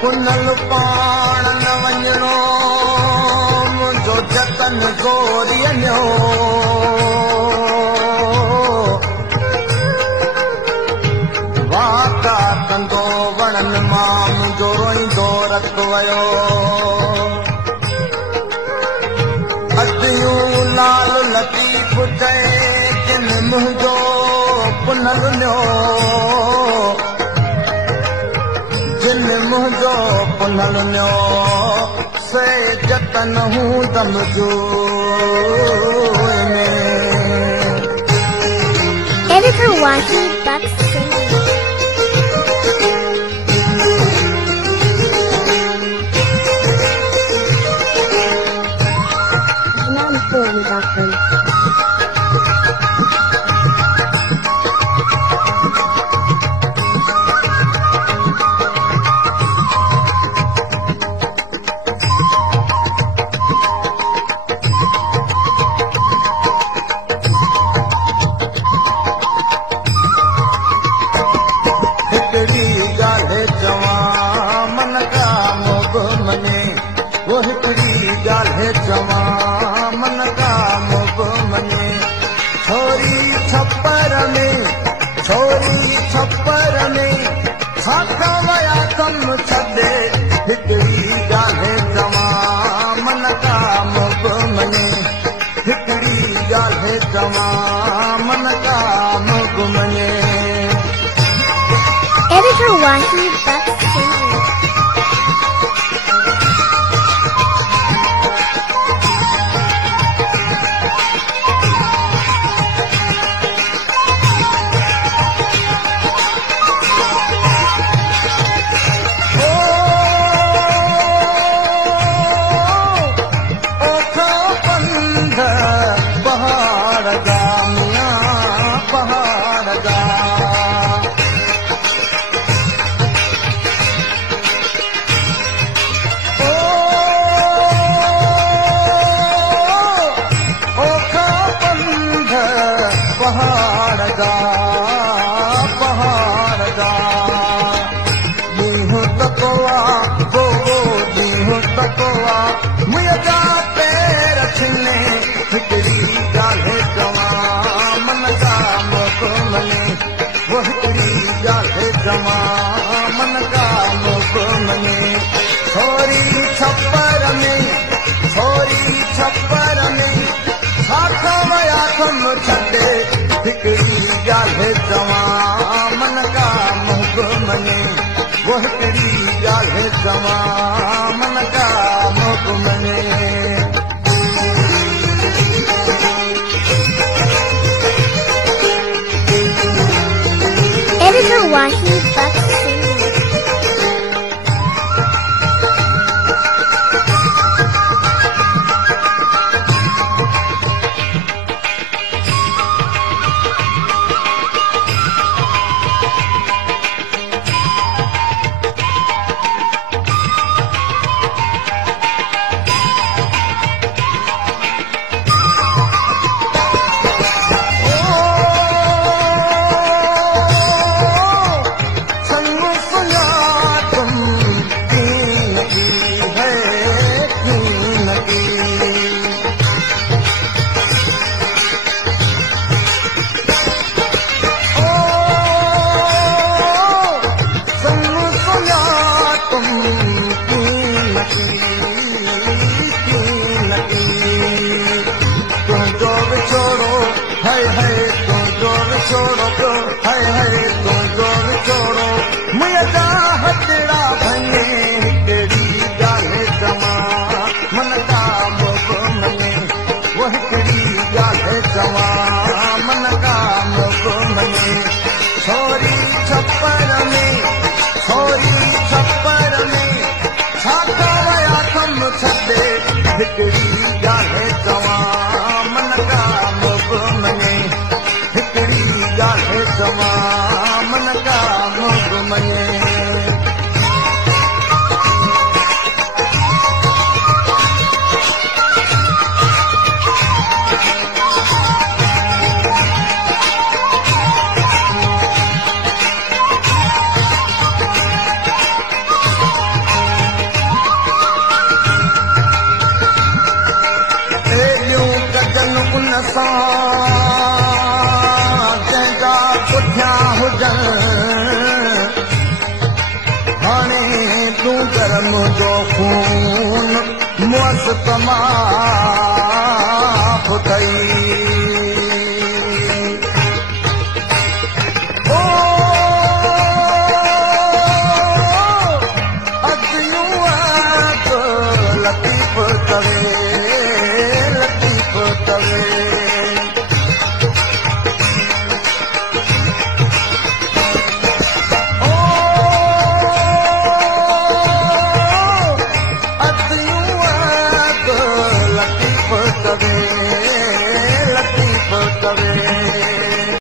पुनल पाण न वञणो मुंहिंजो जतन गोरियो वाका कंदो वणन मां मुंहिंजो रोईंदो रत वियो अदियूं लाल लतीफ़ चए किन मुंहिंजो पुनल लियो जिन मुंहिंजो पुनल लियो से जतन हूं दम जो Editor Wahid Bucks singing. Non-film doctrine. छपर में छाता वया कम छॾे हिकिड़ी ॻाल्हि चवां मन काम बि मञे हिकिड़ी ॻाल्हि चवां मन काम बि मञे Editor Wahid Bucks singing. हिकिड़ी ॻाल्हि चवां मन काम बि मञे वो हिकिड़ी ॻाल्हि चवां मन काम बि मञे Editor Wahid Bucks singing. तमाम